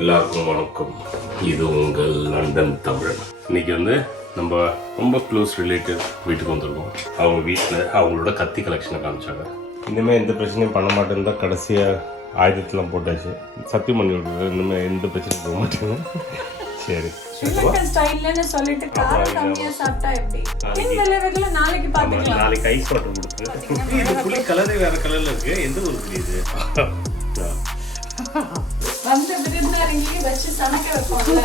எல்லாருக்கும் வணக்கம். இது உங்கள் லண்டன் தமிழ். இன்னைக்கு நம்ம ரொம்ப க்ளோஸ் ரிலேட்டிவ் வீட்டுக்கு வந்திருக்கோம். அவங்க வீட்டில் அவங்களோட கத்தி கலெக்ஷனை காமிச்சாங்க. இனிமேல் எந்த பிரச்சனையும் பண்ண மாட்டேன்னு தான் கடைசியாக ஆயுதத்தெல்லாம் போட்டாச்சு. சத்தியம் பண்ணி விடுறது இனிமேல் எந்த பிரச்சனையும் போக மாட்டேங்க. சரி நாளைக்கு ஐஸ் வாட்டர் கொடுத்து இது புளி கலரே வேற கலர்ல இருக்கு. எந்த ஒரு புரியுது வந்து விருந்தாரிங்களே வச்சு சமைக்க வைப்பாங்கல,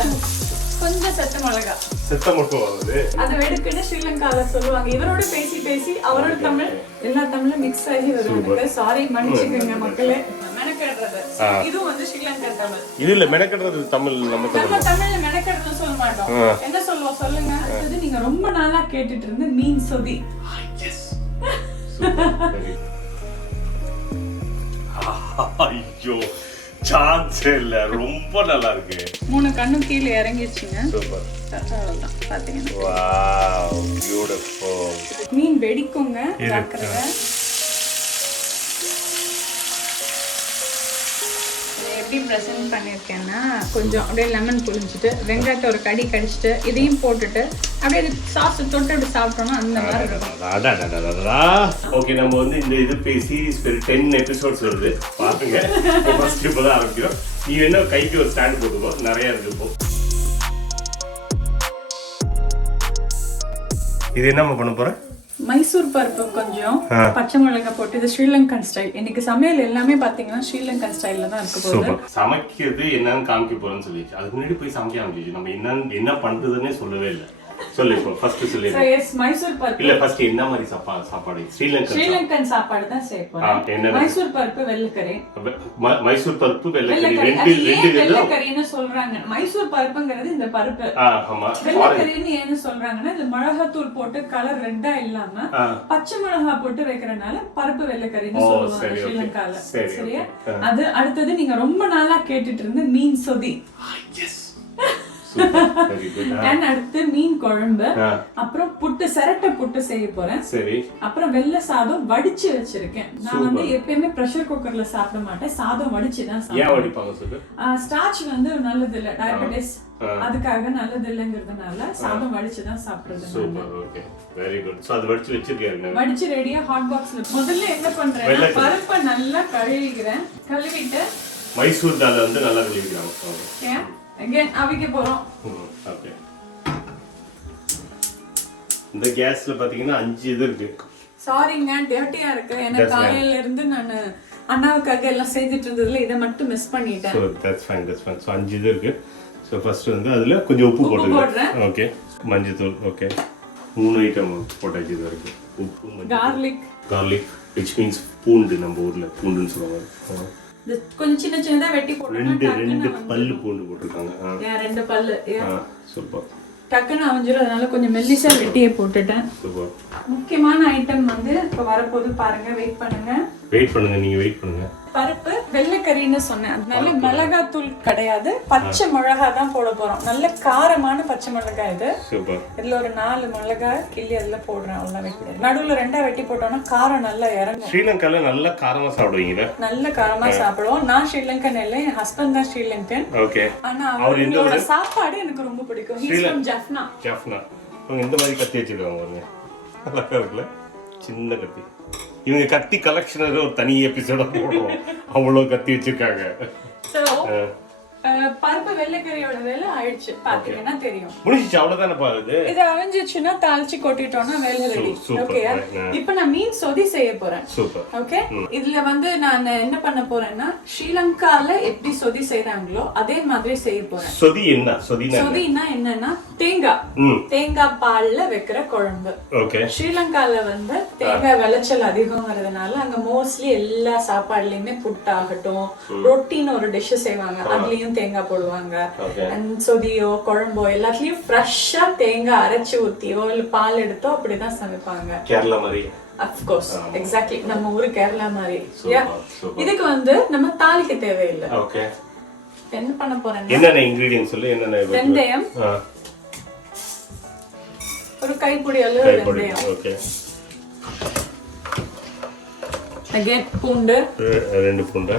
கொஞ்சம் செத்த மிளகா வருது. அது வெடுக்குன்னு ஸ்ரீலங்கால சொல்லுவாங்க. இவரோட பேசி பேசி அவரோட தமிழ் எல்லா தமிழும் மிக்ஸ் ஆகி வருவாங்க. சாரி மன்னிச்சுக்கோங்க மக்களே. மெனக்கடுறது இது ஸ்ரீலங்கா தமிழ். இது இல்ல மெனக்கடுறது தமிழ். நம்ம தமிழ்ல மெனக்கடுறது சொல்ல மாட்டோம். என்ன சொல்லுவோம் சொல்லுங்க. அது நீங்க ரொம்ப நாளா கேட்டுட்டு இருந்த மீன் சொதி. ஐயோ சான்ஸ் இல்ல, ரொம்ப நல்லா இருக்கு. 3 கண்ணும் கீழே இறங்கிடுச்சுங்க. சூப்பர். அவ்வளவுதான் பாத்தீங்கன்னா. Wow beautiful. மீன் வெடிக்குங்க, ஜாக்கிரதை. எப்படி ப்ரெசென்ட் பண்ணியிருக்கேன்னா, கொஞ்சம் அப்படியே லெமன் புழிஞ்சிட்டு வெங்காயத்தை ஒரு கடி கடிச்சிட்டு இதையும் போட்டுட்டு அப்படியே சாஸ் தொட்டு அப்படி சாப்பிட்டோம்னா அந்த மாதிரி இருக்கும். ஓகே, நம்ம இந்த இது சீரிஸ் பேர் 10 எபிசோட்ஸ் வருது பாருங்க. ஃபர்ஸ்ட் இப்பதான் ஆரம்பிக்கிறோம். நீ என்ன கைக்கு ஒரு ஸ்டாண்ட் போட்டுக்கோ, நிறைய இருக்கு. இப்போ இது என்ன பண்ண போற? மைசூர் பருப்பு கொஞ்சம் பச்சை மிளகாய் போட்டு, இது ஸ்ரீலங்கன் ஸ்டைல். இன்னைக்கு சமையல் எல்லாமே பாத்தீங்கன்னா ஸ்ரீலங்கன் ஸ்டைல்ல தான் இருக்க போகுது. சமைக்கிறது என்னன்னு காமிக்க போறேன்னு சொல்லிச்சு. அதுக்கு முன்னாடி போய் சமைக்க ஆரம்பிச்சு. நம்ம என்ன பண்றதுன்னே சொல்லவே இல்லை. சொல்லு இப்போ ஃபர்ஸ்ட் சொல்லு. எஸ், மைசூர் பருப்பு இல்ல ஃபர்ஸ்ட் என்ன மாதிரி சாப்பாடு? ஸ்ரீலங்கன் சாப்பாடு தான் செய்யப்போறேன். மைசூர் பருப்பு வெள்ளைக்கறி. மைசூர் பருப்பு வெள்ளைக்கறி வெள்ளைக்கறின்னு சொல்றாங்க. மைசூர் பருப்புங்கிறது இந்த பருப்பு. ஆமா. வெள்ளைக்கறின்னு ஏன்னு சொல்றாங்கன்னா, இது மிளகாத்தூள் போட்டு கலர் ரெட்டா இல்லாம பச்சை மிளகாய் போட்டு வைக்கிறனால பருப்பு வெள்ளைக்கறின்னு சொல்லுவாங்க ஸ்ரீலங்கால. சரியா? அது அடுத்தது நீங்க ரொம்ப நாளா கேட்டுட்டு இருந்த மீன் சொதி. அடுத்து மீன் குழம்பு, அப்புறம் புட்டு, சிரட்டை புட்டு செய்ய போறேன். சரி. அப்புறம் வெள்ளை சாதம் வடிச்சு வச்சிருக்கேன். நான் எப்பயுமே பிரஷர் குக்கர்ல சாப்பிட மாட்டேன். சாதம் வடிச்சு தான் சாப்பிடுவேன். ஸ்டார்ச் நல்லது இல்ல, டயபெட்டிஸ், அதுக்காக நல்லது இல்லங்கிறதுனால சாதம் வடிச்சு தான் சாப்பிடுறது. Very good. சோ அது வடிச்சு வச்சிருக்கீங்க. வடிச்சு ரெடியா ஹாட் பாக்ஸ்ல. முதல்ல என்ன பண்றேன், பருப்பை நல்லா கழுவிக்கிறேன். கழுவிட்டு மைசூர் தால் நல்லா கழுவிக்கிறாங்க. ஓகே, again அவிக்க போறோம். ஓகே. இந்த கேஸ்ல பாத்தீங்கன்னா 5 இது இருக்கு. சாரிங்க, டர்ட்டியா இருக்கு. எனக்கு காலையில இருந்து நான் அண்ணாவுக்காக எல்லாம் செய்துட்டு இருந்ததுல இத மட்டும் மிஸ் பண்ணிட்டேன். So that's fine. சோ 5 இது இருக்கு. சோ ஃபர்ஸ்ட் அதுல கொஞ்சம் உப்பு போடுறேன். ஓகே. மஞ்சள் தூள். ஓகே. 3 ஐட்டம் போட்டாச்சு இது வரைக்கும். உப்பு, மஞ்சள், garlic which means பூண்டு. நம்ம ஊர்ல பூண்டுன்னு சொல்லுவாங்க. கொஞ்சம் சின்ன சின்னதா வெட்டி போடுறேன். 2 பல்லு பூண்டு போட்டுருக்காங்க. 2 பல்லு. சூப்பர். டக்குன்னு அவஞ்சிரும், அதனால கொஞ்சம் மெல்லிசா வெட்டியே போட்டுட்டேன். சூப்பர். முக்கியமான ஐட்டம் இப்ப வரப்போது பாருங்க. வெயிட் பண்ணுங்க. நீங்க வெயிட் பண்ணுங்க. பருப்பு வெள்ளைக்கறின்னு சொன்னேன், அதனால மிளகாத்தூள் கிடையாது, பச்சை மிளகாய் தான் போட போறோம். நல்ல காரமான பச்சை மிளகாய் இது. சூப்பர். இதுல ஒரு 4 மிளகாய் கிள்ளி அதுல போடுறேன். அவ்வளவு வெட்டி நடுவுல 2 வெட்டி போட்டோம்னா காரம் நல்லா இறங்கும். ஸ்ரீலங்கால நல்ல காரமா சாப்பிடுவீங்க. நல்ல காரமா சாப்பிடுவோம். நான் ஸ்ரீலங்கன் இல்லை, என் ஹஸ்பண்ட் தான் ஸ்ரீலங்கன். ஓகே. ஆனா அவரோட சாப்பாடு எனக்கு ரொம்ப பிடிக்கும். He's from Jaffna. இந்த மாதிரி கத்தி வச்சிருக்காங்க பாருங்க. நல்லா இருக்குல்ல, சின்ன கத்தி. இவங்க கத்தி கலெக்ஷனர் ஒரு தனி எபிசோட போடுவோம். அவ்வளவு கத்தி வச்சிருக்காங்க. பருப்பு வெள்ளைக்கறியோட வேலை ஆயிடுச்சு. பாத்தீங்கன்னா தெரியும். முடிஞ்சிச்சு, அவ்வளவுதானே பாருது. இது அவிஞ்சிச்சுன்னா தாளிச்சு கொட்டிட்டோம்னா வேலை ரெடி. ஓகே. இப்போ நான் மீன் சொதி செய்ய போறேன். சூப்பர். ஓகே. இதுல நான் என்ன பண்ண போறேன்னா, ஸ்ரீலங்கால எப்படி சொதி செய்றாங்களோ அதே மாதிரி செய்ய போறேன். சொதினா என்னன்னா தேங்காய் பால்ல வைக்கிற குழம்பு. ஓகே. ஸ்ரீலங்கால தேங்காய் விளைச்சல் அதிகம்ங்கிறதுனால அங்க மோஸ்ட்லி எல்லா சாப்பாடுலயுமே புட்டாகட்டும், ரொட்டின்னு ஒரு டிஷ் செய்வாங்க, அதுலயும் தேங்காய் போடுவாங்க. சொதியோ குழம்போ எல்லாத்துலயும் ஃப்ரெஷ்ஷா தேங்காய் அரைச்சு ஊத்தியோ இல்ல பால் எடுத்தோ அப்படிதான் சமைப்பாங்க. கேரளா மாதிரி. Of course, exactly. நம்ம ஊரு கேரளா மாதிரி. இதுக்கு நம்ம தாளிக்க தேவையில்லை. ஓகே. என்ன பண்ண போறேன்னா, என்னென்ன இன்கிரிடியன்ட்ஸ் சொல்லு. என்னென்ன? வெந்தயம், ஒரு கைப்பிடி அளவு வெந்தயம். ஓகே. அகைன் பூண்டு, 2 பூண்டு,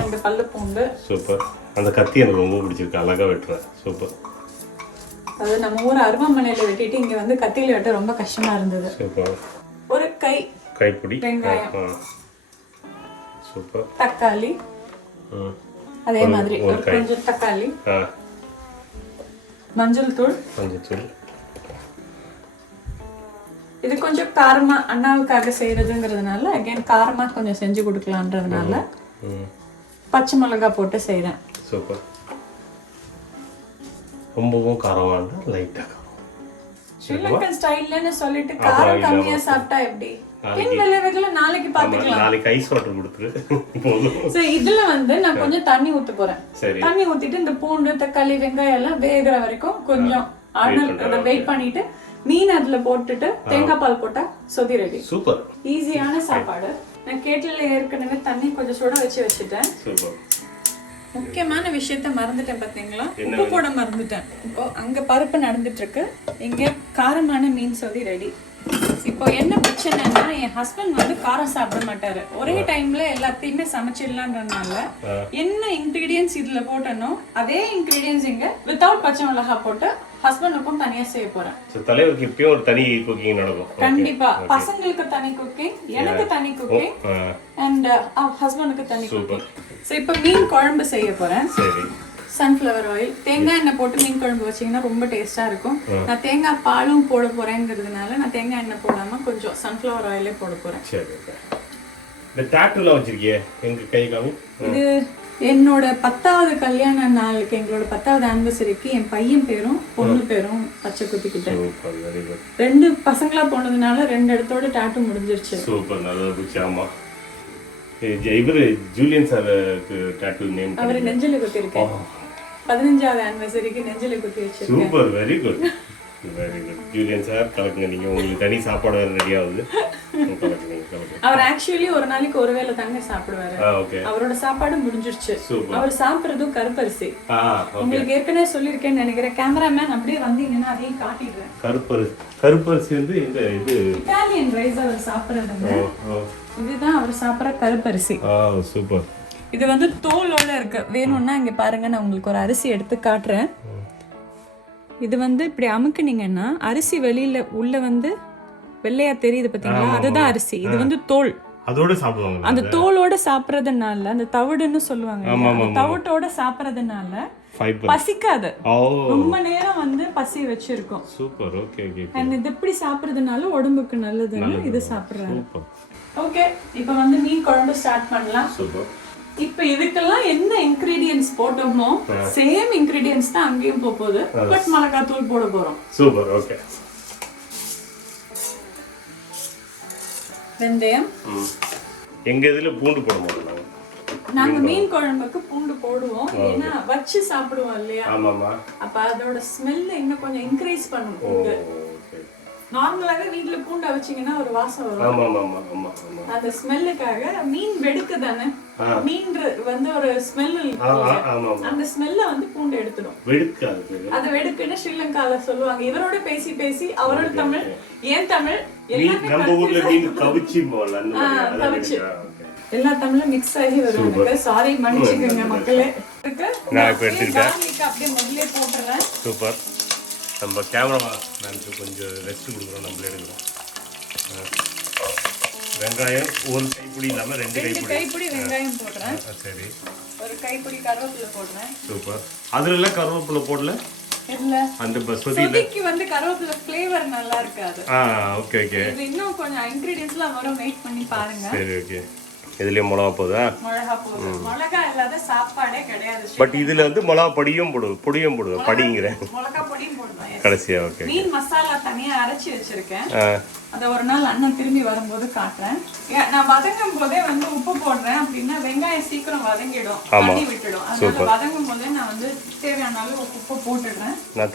2 பல்லு பூண்டு. சூப்பர். அந்த கத்தி எனக்கு ரொம்ப பிடிச்சிருக்கு, அழகா வெட்டுறேன். சூப்பர். அது நம்ம ஊர் அருவாமனையில வெட்டிட்டு இங்க வந்து கத்தியில வெட்ட ரொம்ப கஷ்டமா இருந்தது. சூப்பர். ஒரு கைப்பிடி வெங்காயம், சூப்பர். தக்காளி, அதே மாதிரி கொஞ்சம் தக்காளி, மஞ்சள் தூள். இது கொஞ்சம் காரமா அண்ணாவுக்காக செய்யறதுங்கிறதுனால அகைன் காரமா கொஞ்சம் செஞ்சு கொடுக்கலான்றதுனால பச்சை மிளகாய் போட்டு செய்றேன். சூப்பர். ரொம்பவும் காரமா லைட்டா ஸ்ரீலங்கன் ஸ்டைல்னு சொல்லிட்டு காரம் கம்மியா சாப்பிட்டா எப்படி? நாளைக்கு பாத்துக்கலாம். நாளைக்கு ஐஸ் வாட்டர் கொடுத்துரு. சோ இதுல வந்து நான் கொஞ்சம் தண்ணி ஊத்த போறேன். தண்ணி ஊத்திட்டு இந்த பூண்டு, தக்காளி, வெங்காயம் எல்லாம் வேகுற வரைக்கும் கொஞ்சம் வெயிட் பண்ணிட்டு மீன் அதுல போட்டுட்டு தேங்காய் பால் போட்டா சொதி ரெடி. சூப்பர். ஈஸியான சாப்பாடு. நான் கேட்டில ஏற்கனவே தண்ணி கொஞ்சம் சுட வச்சுட்டேன். சூப்பர். முக்கியமான விஷயத்த மறந்துட்டேன் பாத்தீங்களா? உப்பு போட மறந்துட்டேன். இப்போ அங்க பருப்பு நடந்துட்டு இருக்கு, இங்க காரமான மீன் சொதி ரெடி. இப்போ என்ன பிரச்சனைன்னா என் ஹஸ்பண்ட் வந்து காரம் சாப்பிட மாட்டாரு. ஒரே டைம்ல எல்லாத்தையுமே சமைச்சிடலான்றதுனால என்ன இன்கிரீடியன்ஸ் இதுல போட்டனோ அதே இன்கிரீடியன்ஸ் இங்க வித்தவுட் பச்சை மிளகாய் போட்டு ஹஸ்பண்டுக்கும் தனியா செய்ய போறேன். தலைவருக்கு இப்பயும் ஒரு தனி குக்கிங் நடக்கும். கண்டிப்பா பசங்களுக்கு தனி குக்கிங், எனக்கு தனி குக்கிங் அண்ட் ஹஸ்பண்டுக்கு தனி குக்கிங். சோ இப்போ மீன் குழம்பு செய்ய போறேன். சரி. சன்ஃப்ளவர் ஆயில், தேங்காய் எண்ணெய் போட்டு மீன் குழம்பு வச்சீங்கன்னா ரொம்ப டேஸ்டா இருக்கும். நான் தேங்காய் பாலும் போட போறேங்கிறதுனால நான் தேங்காய் எண்ணெய் போடாம கொஞ்சம் சன்ஃப்ளவர் ஆயிலே போட போறேன். சரி. இந்த டாட்டூல வச்சிருக்கியே எங்க கை காமி. இது என்னோட 10வது கல்யாண நாளுக்கு, எங்களோட 10வது ஆனிவர்சரிக்கு என் பையன் பேரும் பொண்ணு பேரும் பச்சை குத்திக்கிட்டேன். 2 பசங்களா போனதுனால 2 இடத்தோட டாட்டூ முடிஞ்சிருச்சு. சூப்பர். நல்லா இருந்துச்சு. ஆமா. இவரு ஜூலியன் சாருக்கு டாட்டூ நேம் அவரு நெஞ்சில குத்தி இருக்கேன். 15வது ஆனிவர்சரிக்கு நெஞ்சில குத்தி வச்சிருக்கேன். Super. Very good. Very good. Julian sir கலக்குங்க. நீங்க உங்களுக்கு தனி சாப்பாடு வேற ரெடி ஆகுது. அவர் ஆக்சுவலி ஒரு நாளைக்கு ஒரு வேளை தாங்க சாப்பிடுவாரு. அவரோட சாப்பாடு முடிஞ்சிருச்சு. அவர் சாப்பிடுறதும் கருப்பரிசி. உங்களுக்கு ஏற்கனவே சொல்லிருக்கேன்னு நினைக்கிறேன். கேமராமேன் அப்படியே வந்தீங்கன்னா அதையும் காட்டிடுறேன். கருப்பரிசி வந்து இந்த இது இட்டாலியன் ரைஸ் அவர் சாப்பிடுறதுங்க. இதுதான் அவர் சாப்பிடுற கருப்பரிசி. சூப்பர். இது வந்து தோலோட இருக்கு. வேணும்னா இங்க பாருங்க, நான் உங்களுக்கு ஒரு அரிசி எடுத்து காட்டுறேன். இது வந்து இப்படி அமுக்குனீங்கன்னா அரிசி வெளியில உள்ள வந்து வெள்ளையா தெரியுது பாத்தீங்களா? அதுதான் அரிசி. இது வந்து தோல். அதோட சாப்பிடுவாங்க. அந்த தோலோட சாப்பிடுறதுனால அந்த தவிடுன்னு சொல்லுவாங்க. அந்த தவிட்டோட சாப்பிடுறதுனால பசிக்காது. ரொம்ப நேரம் வந்து பசி வச்சிருக்கும். சூப்பர். Okay okay. and இது இப்படி சாப்பிடுறதுனால உடம்புக்கு நல்லதுன்னு இது சாப்பிடுறாங்க. ஓகே, இப்போ வந்து மீன் குழம்பு ஸ்டார்ட் பண்ணலாம். சூப்பர். இப்போ இதுக்கெல்லாம் என்ன இன்கிரிடியன்ஸ் போட்டோமோ சேம் இன்கிரிடியன்ஸ் தான் அங்கேயும் போகுது. பட் மிளகாய் தூள் போட போறோம். சூப்பர். ஓகே. வெந்தயம். எங்க இதுல பூண்டு போட மாட்டோம். நாங்க மீன் குழம்புக்கு பூண்டு போடுவோம். ஏன்னா வச்சு சாப்பிடுவோம் இல்லையா? ஆமாமா. அப்ப அதோட ஸ்மெல் இன்னும் கொஞ்சம் இன்க்ரீஸ் பண்ணும் பூண்டு. நார்மலாவே வீட்ல பூண்டை வச்சீங்கன்னா ஒரு வாசம் வரும். ஆமா ஆமா ஆமா. அந்த ஸ்மெல்லுக்காக மீன் வெடுக்கு தானே, மீன் வந்து ஒரு ஸ்மெல் அந்த ஸ்மெல்ல வந்து பூண்டு எடுத்துடும். வெடுக்காது. அது வெடுக்குன்னு ஸ்ரீலங்கால சொல்லுவாங்க. இவரோட பேசி பேசி அவரோட தமிழ் ஏன் தமிழ் நம்ம ஊர்ல மீன் கவிச்சி போல கவிச்சி எல்லா தமிழும் மிக்ஸ் ஆகி வருவாங்க. சாரி மன்னிச்சுக்கங்க மக்களே. நான் இப்ப எடுத்துக்கிட்டேன். அப்படியே முதல்ல போட்டுறேன். சூப்பர். நம்ம கேமரா மேனுக்கு கொஞ்சம் ரெஸ்ட் கொடுக்குறோம், நம்மளே எடுக்கிறோம். வெங்காயம் ஒரு கைப்பிடி இல்லாம 2 கைப்பிடி வெங்காயம் போடுறேன். சரி. ஒரு கைப்பிடி கருவேப்பிலை போடுறேன். சூப்பர். அதுல எல்லாம் கருவேப்பிலை போடல இல்ல, அந்த சொதிக்கு வந்து கருவேப்பிலை ஃப்ளேவர் நல்லா இருக்காது. Okay okay. இது இன்னும் கொஞ்சம் இன்கிரிடியன்ட்ஸ்லாம் வரும், வெயிட் பண்ணி பாருங்க. சரி ஓகே. இதுலயே மிளகா போதா? மிளகா போடு. மிளகா இல்லாத சாப்பாடே கிடையாது. பட் இதுல வந்து மிளகா பொடியும் போடுவோம் படிங்கறேன். மிளகா பொடியும் போடுறேன் கடைசியா. ஓகே. மீன் மசாலா தனியா அரைச்சு வச்சிருக்கேன். அத ஒரு நாள் அண்ணன் திரும்பி வரும்போது காட்டுறேன். நான் வதங்கும் போதே வந்து உப்பு போடுறேன். அப்படின்னா வெங்காயம் சீக்கிரம் வதங்கிடும், தண்ணி விட்டுடும். அதனால வதங்கும் போதே நான் வந்து தேவையான அளவு உப்பு போட்டுடுறேன். நான்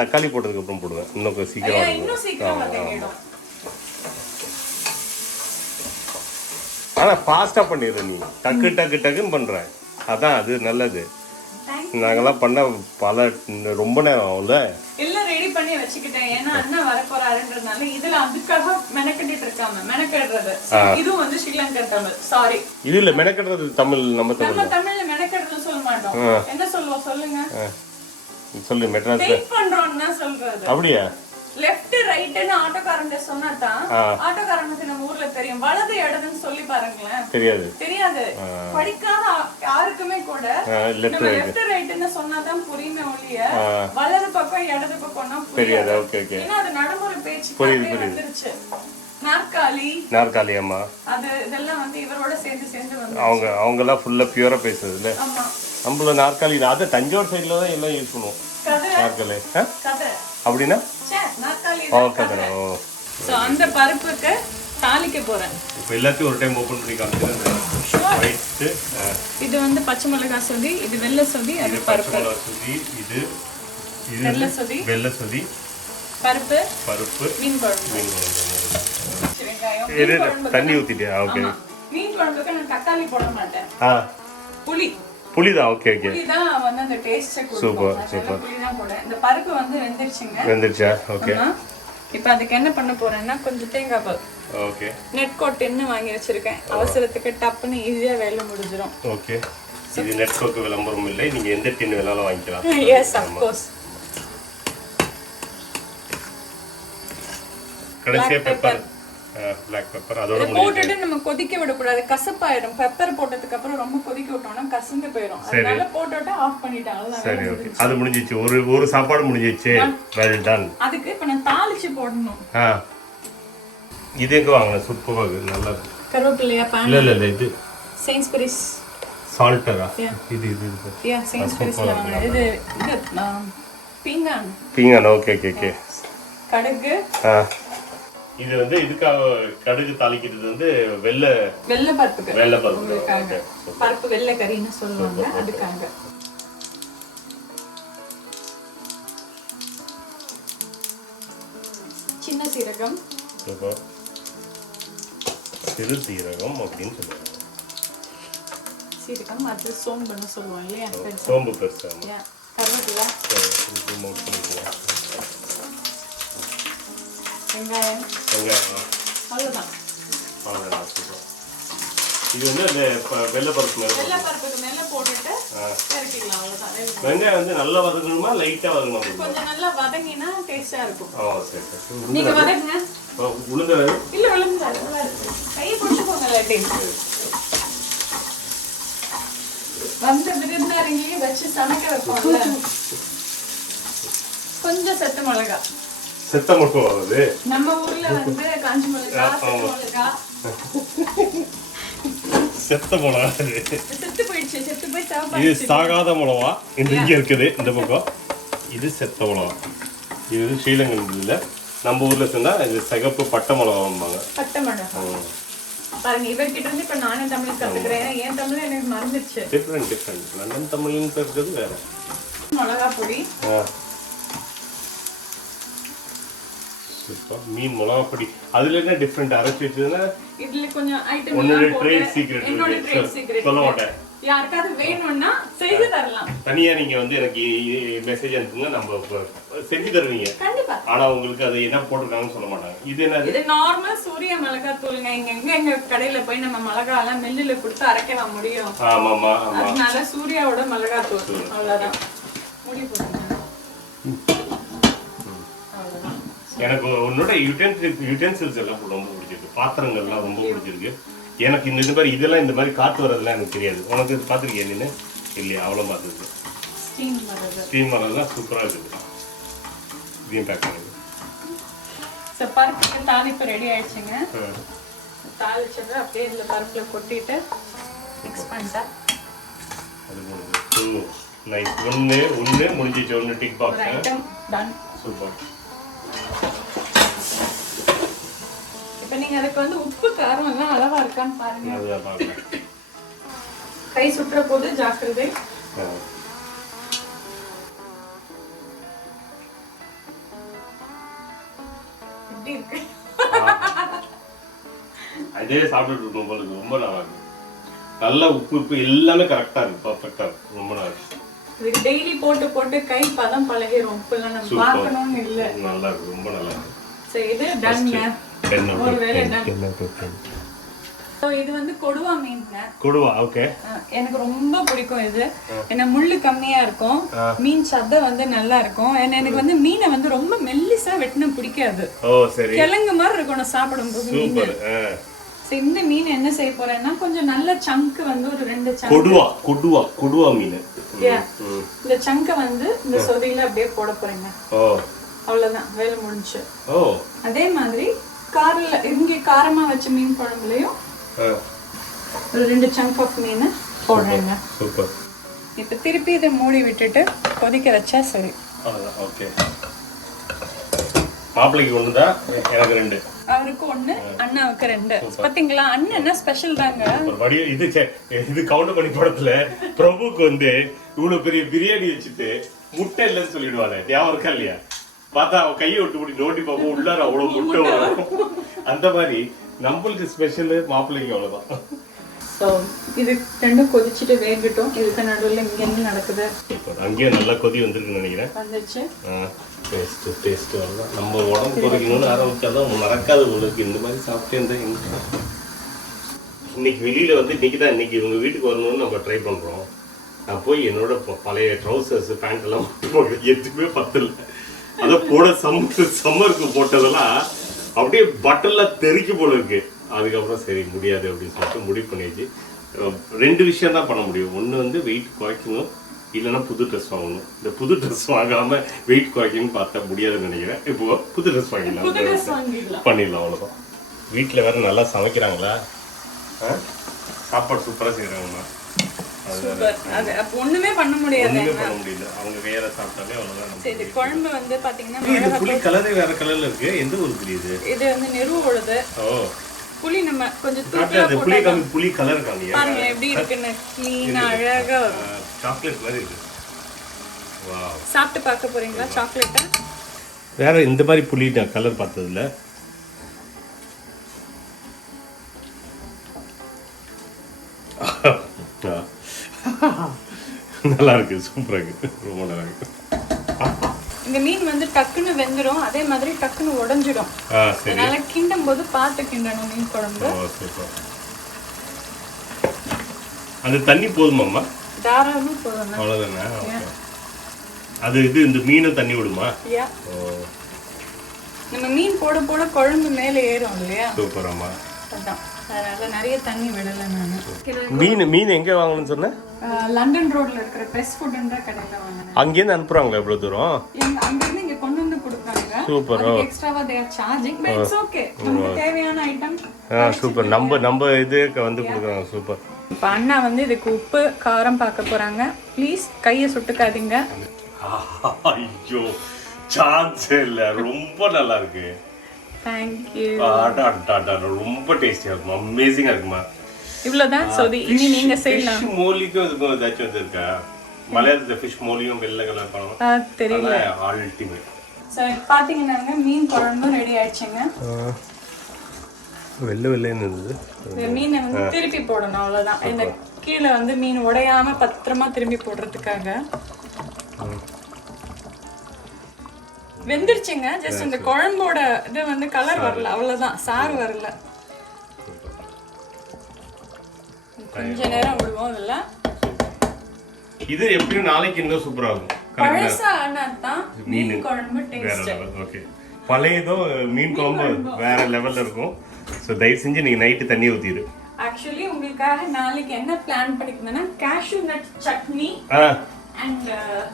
தக்காளி போட்டதுக்கு அப்புறம் போடுவேன். இன்னும் சீக்கிரம் வதங்கிடும். ஆனா ஃபாஸ்டா பண்ணிடுற நீ, டக்கு டக்குன்னு பண்ற. அதான் அது நல்லது. நாங்கெல்லாம் பண்ண ரொம்ப நேரம் ஆகும்ல. எல்லாம் ரெடி பண்ணி வச்சுக்கிட்டேன். ஏன்னா அண்ணன் வர போறாருன்றதுனால இதுல அதுக்காக மெனக்கெட்டுட்டு இருக்காம மெனக்கெடுறது. இதுவும் வந்து ஸ்ரீலங்கன் தமிழ். சாரி, இது இல்ல மெனக்கெடுறது தமிழ். நம்ம தமிழ்ல மெனக்கெடுறது சொல்ல மாட்டோம். என்ன சொல்லுவோம் சொல்லுங்க? சொல்லு. மெட்ராஸ் வெயிட் பண்றோம்னு தான் சொல்றது. அப்படியா? லெஃப்ட் ரைட்னு ஆட்டோகாரன்ட்ட சொன்னாதான் ஆட்டோகாரனுக்கு நம்ம ஊர்ல தெரியும். வலது இடதுன்னு சொல்லி பாருங்களேன். தெரியாது. படிக்காத யாருக்குமே கூட நம்ம லெஃப்ட் ரைட்னு சொன்னாதான் புரியுமே ஒழிய வலது பக்கம் இடது பக்கம்னா புரியாது. ஏன்னா அது நடைமுறை பேச்சு வந்துருச்சு. நாற்காலி அம்மா, அது இதெல்லாம் வந்து இவரோட சேர்ந்து வந்து அவங்க எல்லாம் ஃபுல்லா பியூரா பேசுறது இல்ல. நம்மள நாற்காலி அது தஞ்சாவூர் சைடுல தான் எல்லாம் யூஸ் பண்ணுவோம். நாற்காலி அப்படின்னா அந்த பருப்புக்கு தாளிக்க போறேன். இப்போ எல்லாத்தையும் ஒரு டைம் ஓபன் பண்ணி காமிக்கிறேன். இது வந்து பச்சை மிளகாய் சொதி, இது வெள்ளை சொதி, அது பருப்பு. பச்சை மிளகாய் சொதி, இது வெள்ளை சொதி, பருப்பு மீன் குழம்பு. தண்ணி ஊத்திட்டியா? ஓகே. மீன் குழம்புக்கு நான் தக்காளி போட மாட்டேன். புளிதான். ஓகே. புளிதான் வந்து அந்த டேஸ்ட் கொடுக்கும். சூப்பர். புளிதான் போடுறேன். இந்த பருப்பு வந்து வெந்துருச்சா? ஓகே. இப்போ அதுக்கு என்ன பண்ண போறேன்னா கொஞ்சம் தேங்காய் பால். ஓகே. நெட் கோட் என்ன வாங்கி வச்சிருக்கேன். அவசரத்துக்கு டப்புன்னு ஈஸியா வேலை முடிஞ்சிரும். ஓகே. இது நெட் கோட் விளம்பரம் இல்லை. நீங்க எந்த டின் வேணாலும் வாங்கிக்கலாம். Yes, of course. கடைசியா பெப்பர், பிளாக் பெப்பர் அதோட போட்டுட்டு நம்ம கொதிக்க விடக்கூடாது. கசப்பாயிடும். பெப்பர் போட்டதுக்கு அப்புறம் ரொம்ப கொதிக்க விட்டோம்னா கசந்து போயிடும். அதனால போட்டுட்டு ஆஃப் பண்ணிட்டாங்க. சரி, ஓகே. அது முடிஞ்சிச்சு. ஒரு சாப்பாடு முடிஞ்சிச்சு. Well done. அதுக்கு இப்ப நான் தாளிச்சு போடணும். இது எங்க வாங்குன? சூப்பரா இருக்கு. நல்லா இருக்கு. கருவேப்பிலையா? பான் இல்ல இது செயின்ஸ்பரிஸ் சால்ட்டரா? இது யா செயின்ஸ்பரிஸ்ல வாங்குன. இது பீங்கான். ஓகே. கடுகு. இது வந்து இதுக்காக கடுகு தாளிக்கிறது வந்து வெள்ளை பருப்பு. பருப்பு வெள்ளை கறின்னு சொல்லுவாங்க. அதுக்காக சின்ன சீரகம், சிறு சீரகம் அப்படின்னு சொல்லுவாங்க. சீரகம் அது சோம்புன்னு சொல்லுவோம் இல்லையா? சோம்பு பெருசா. கருவேப்பிலை, வெங்காயம். அவ்வளவுதான். இது வந்து அந்த வெள்ளை பருப்புக்கு மேல போட்டுட்டு இறக்கிக்கலாம். அவ்வளவுதான். வெங்காயம் வந்து நல்லா வதங்கணுமா லைட்டா வதங்கணுமா? கொஞ்சம் நல்லா வதங்கினா டேஸ்டா இருக்கும். சரி. நீங்க வதக்குங்க. உளுந்து இல்ல உளுந்தாரு கையை பிடிச்சு போங்கல. வந்து விருந்தாரிங்களையும் வச்சு சமைக்க வைப்போம்ல. கொஞ்சம் செத்த மிளகா. செத்த மிளகா வருது. நம்ம ஊர்ல வந்து காஞ்சி மிளகா, செத்த மிளகா. செத்து போயிடுச்சு. செத்து போய் இது சாகாத மிளகா. இங்க இருக்குது இந்த பக்கம். இது செத்த மிளகா. இது ஸ்ரீலங்கன் இதுல. நம்ம ஊர்ல சொன்னா இது சிகப்பு பட்டை மிளகாம்பாங்க. பட்டை மிளகா. பாருங்க, இவர்கிட்ட இருந்து இப்ப நானே தமிழ் கத்துக்கிறேன். ஏன் தமிழ் எனக்கு மறந்துச்சு. டிஃபரெண்ட். லண்டன் தமிழ்னு இருக்கிறது வேற. மிளகா பொடி, மீன் மிளகா பொடி. அதுல என்ன டிஃபரெண்ட்? அரைச்சி வச்சதுன்னா இதுல கொஞ்சம் ஐட்டம் என்னோட ட்ரேட் சீக்ரெட். என்னோட ட்ரேட் சீக்ரெட் சொல்ல மாட்டேன். யாருக்காவது வேணும்னா செய்து தரலாம். தனியா நீங்க வந்து எனக்கு மெசேஜ் அனுப்புங்க. நம்ம செஞ்சு தருவீங்க கண்டிப்பா. ஆனா உங்களுக்கு அது என்ன போட்டுருக்காங்கன்னு சொல்ல மாட்டாங்க. இது என்ன? இது நார்மல் சூரிய மிளகாய் தூளுங்க. எங்க கடையில போய் நம்ம மிளகாய் எல்லாம் மில்லுல கொடுத்து அரைக்க முடியும். ஆமாமா. அதனால சூர்யாவோட மிளகாய் தூள். அவ்வளவுதான். முடி போடுங்க. எனக்கு உன்னோட யூட்டென்சில்ஸ் எல்லாம் ரொம்ப பிடிச்சிருக்கு. பாத்திரங்கள்லாம் ரொம்ப பிடிச்சிருக்கு. எனக்கு இந்த மாதிரி இதெல்லாம் இந்த மாதிரி காற்று வரதுலாம் எனக்கு தெரியாது. உனக்கு பார்த்துருக்கியா நீனு? இல்லையா? அவ்வளோ பார்த்துருக்கு. ஸ்டீம் வரதுலாம் சூப்பராக இருக்குது. இதையும் பேக் பண்ணுங்க. பருப்புக்கு தாளிப்பு ரெடி ஆயிடுச்சுங்க. தாளிச்சது அப்படியே இந்த பருப்புல கொட்டிட்டு மிக்ஸ் பண்ணிட்டா அது நைஸ். ஒன்று முடிஞ்சிச்சு. ஒன்று tick box. Item done. Super. இப்ப நீங்க அதுக்கு வந்து உப்பு காரம் எல்லாம் அளவா இருக்கான்னு பாருங்க. கை சுற்ற போது ஜாக்கிரதை. எப்படி இருக்கு? அதே சாப்பிட்டுட்டு இருக்கும் போது ரொம்ப நல்லா இருக்கு. நல்ல உப்பு எல்லாமே கரெக்டா இருக்கு. பர்ஃபெக்டா இருக்கு. ரொம்ப நல்லா இருக்கு. இது டெய்லி போட்டு போட்டு கை பதம் பழகிரும். இப்பெல்லாம் நம்ம பார்க்கணும்னு இல்ல. நல்லா இருக்கு, ரொம்ப நல்லா இருக்கு. சோ இது டன்ங்க. ஒரு வேளை டன். சோ இது வந்து கொடுவா மீன்ங்க. கொடுவா, ஓகே. எனக்கு ரொம்ப பிடிக்கும் இது. ஏன்னா முள்ளு கம்மியா இருக்கும், மீன் சதை வந்து நல்லா இருக்கும். எனக்கு வந்து மீனை வந்து ரொம்ப மெல்லிசா வெட்டினா பிடிக்காது. ஓ சரி. கிழங்கு மாதிரி இருக்கணும் சாப்பிடும்போது மீன். இந்த மீன் என்ன செய்ய போறேன்னா கொஞ்சம் நல்ல சங்க் வந்து ஒரு 2 சங்க். கொடுவா மீன். இந்த சங்க வந்து இந்த சொதியில அப்படியே போட போறேங்க. அவ்வளவுதான், வேலை முடிஞ்சு. அதே மாதிரி காரல இங்க காரமா வச்ச மீன் குழம்புலயும் ஒரு 2 சங்க் ஆஃப் மீன் போடுறேங்க. சூப்பர். இப்ப திருப்பி இதை மூடி விட்டுட்டு கொதிக்க வச்சா சரி. ஓகே. மாப்பிளைக்கு 1 தான், எனக்கு 2. அவருக்கு 1, அண்ணாவுக்கு 2. பாத்தீங்களா, அண்ணன் என்ன ஸ்பெஷல் தாங்க. இது கவுண்ட் பண்ணி படத்துல பிரபுக்கு வந்து இவ்வளவு பெரிய பிரியாணி வச்சுட்டு முட்டை இல்லைன்னு சொல்லிடுவாங்க. ஞாபகம் இருக்கா இல்லையா? பார்த்தா அவன் கையை விட்டு இப்படி நோண்டி பார்ப்போம், உள்ளார அவ்வளவு முட்டை வரும். அந்த மாதிரி நம்மளுக்கு ஸ்பெஷல், மாப்பிள்ளைக்கு அவ்வளவுதான். ஸோ இது 2ம் கொதிச்சுட்டு வேகட்டும். இதுக்கு நடுவில் இங்கே என்ன நடக்குது? அங்கேயும் நல்லா கொதி வந்துருக்குன்னு நினைக்கிறேன். வந்துச்சு. டேஸ்ட் வரலாம். நம்ம உடம்பு குறைக்கணும்னு ஆரம்பிச்சாதான் நடக்காது உங்களுக்கு. இந்த மாதிரி சாப்பிட்டே இருந்தா இன்னைக்கு வெளியில வந்து இன்னைக்கு இவங்க வீட்டுக்கு வரணும்னு நம்ம ட்ரை பண்றோம். நான் போய் என்னோட பழைய ட்ரௌசர்ஸ் பேண்ட் எல்லாம் எதுவுமே பத்தல. அதை போட சம்மருக்கு போட்டதெல்லாம் அப்படியே பட்டன்ல தெறிக்க போல இருக்கு. அதுக்கப்புறம் சரி முடியாது அப்படின்னு சொல்லிட்டு முடிவு பண்ணியாச்சு. 2 விஷயம் தான் பண்ண முடியும். ஒன்று வந்து வெயிட் குறைக்கணும், இல்லைன்னா புது ட்ரெஸ் வாங்கணும். இந்த புது ட்ரெஸ் வாங்காம வெயிட் குறைக்கணும்னு பார்த்தா முடியாதுன்னு நினைக்கிறேன். இப்போ புது ட்ரெஸ் வாங்கிடலாம், பண்ணிடலாம், அவ்வளோதான். வீட்டில் வேற நல்லா சமைக்கிறாங்களா? சாப்பாடு சூப்பராக செய்கிறாங்கம்மா. ஒண்ணுமே பண்ண முடியாது. அவங்க வேற சாப்பிட்டாலே அவ்வளவுதான். சரி, குழம்பு வந்து பாத்தீங்கன்னா புளி கலரே வேற கலர்ல இருக்கு. எந்த ஊர் புரியுது? இது வந்து நெருவோடது. புளி நம்ம கொஞ்சம் தூக்கலா போட்டா புளி கலர் காமியா பாருங்க எப்படி இருக்குன்னு. க்ளீனா அழகா சாக்லேட் மாதிரி இருக்கு. வாவ். சாப்பிட்டு பார்க்க போறீங்களா சாக்லேட்டை? வேற இந்த மாதிரி புளி கலர் பார்த்தது இல்ல. நல்லா இருக்கு, சூப்பரா இருக்கு, ரொம்ப நல்லா இருக்கு. இந்த மீன் வந்து டக்குன்னு வெந்துடும், அதே மாதிரி டக்குன்னு உடைஞ்சிடும். அதனால கிண்டும் போது பார்த்து கிண்டணும் மீன் குழம்பு. அந்த தண்ணி போதுமாம்மா? தாராளமா போதும். அவ்வளவுதானே? அது இந்த மீனும் தண்ணி விடுமா? நம்ம மீன் போட போட குழம்பு மேலே ஏறும் இல்லையா? சூப்பர். ஆமா, அதான். அதனால நிறைய தண்ணி விடல நானு. மீன் எங்க வாங்கணும்னு சொன்ன? லண்டன் ரோட்ல இருக்கிற பெஸ்ட் ஃபுட்ன்ற கடையில வாங்குனேன். அங்கே இருந்து அனுப்புறாங்களா இவ்வளவு தூரம்? அங்க இருந்து இங்க கொண்டு வந்து கொடுப்பாங்க. சூப்பர். எக்ஸ்ட்ராவா they are charging, but it's okay. நமக்கு தேவையான ஐட்டம். சூப்பர். நம்ம இதுக்கு வந்து கொடுக்குறாங்க. சூப்பர். இப்ப அண்ணா வந்து இதுக்கு உப்பு காரம் பார்க்க போறாங்க. ப்ளீஸ் கையை சுட்டுக்காதீங்க. ஐயோ, சான்ஸ் இல்ல. ரொம்ப நல்லா இருக்கு. Thank you. ரொம்ப டேஸ்டியா இருக்குமா, அமேசிங்கா இருக்குமா. இவ்வளவுதான் சோதி. இனி நீங்க செய்யலாம். ஃபிஷ் மோலிக்கும் இதுக்கும் ஏதாச்சும் வந்திருக்கா? மலையாளத்துல ஃபிஷ் மோலியும் வெள்ளை கலர் பண்ணணும். தெரியல. அல்டிமேட். சோ பாத்தீங்கன்னா மீன் குழம்பு ரெடி ஆயிடுச்சுங்க. வெள்ளைன்னு இருந்தது. இந்த மீனை வந்து திருப்பி போடணும், அவ்வளவுதான். இந்த கீழே வந்து மீன் உடையாம பத்திரமா திரும்பி போடுறதுக்காக. வெந்துருச்சுங்க. ஜஸ்ட் இந்த குழம்போட இது வந்து கலர் வரல, அவ்வளவுதான். சாறு வரல. கொஞ்ச நேரம் விடுவோம். இதுல இது எப்படியும் நாளைக்கு இன்னும் சூப்பரா இருக்கும். பழசா ஆனாதான் மீன் குழம்பு டேஸ்ட். ஓகே, பழையதும் மீன் குழம்பு வேற லெவல்ல இருக்கும். சோ தயவு செஞ்சு நீங்க நைட்டு தண்ணி ஊத்திடு. ஆக்சுவலி உங்களுக்காக நாளைக்கு என்ன பிளான் பண்ணிருந்தேன்னா கேஷ்யூ நட் சட்னி அண்ட்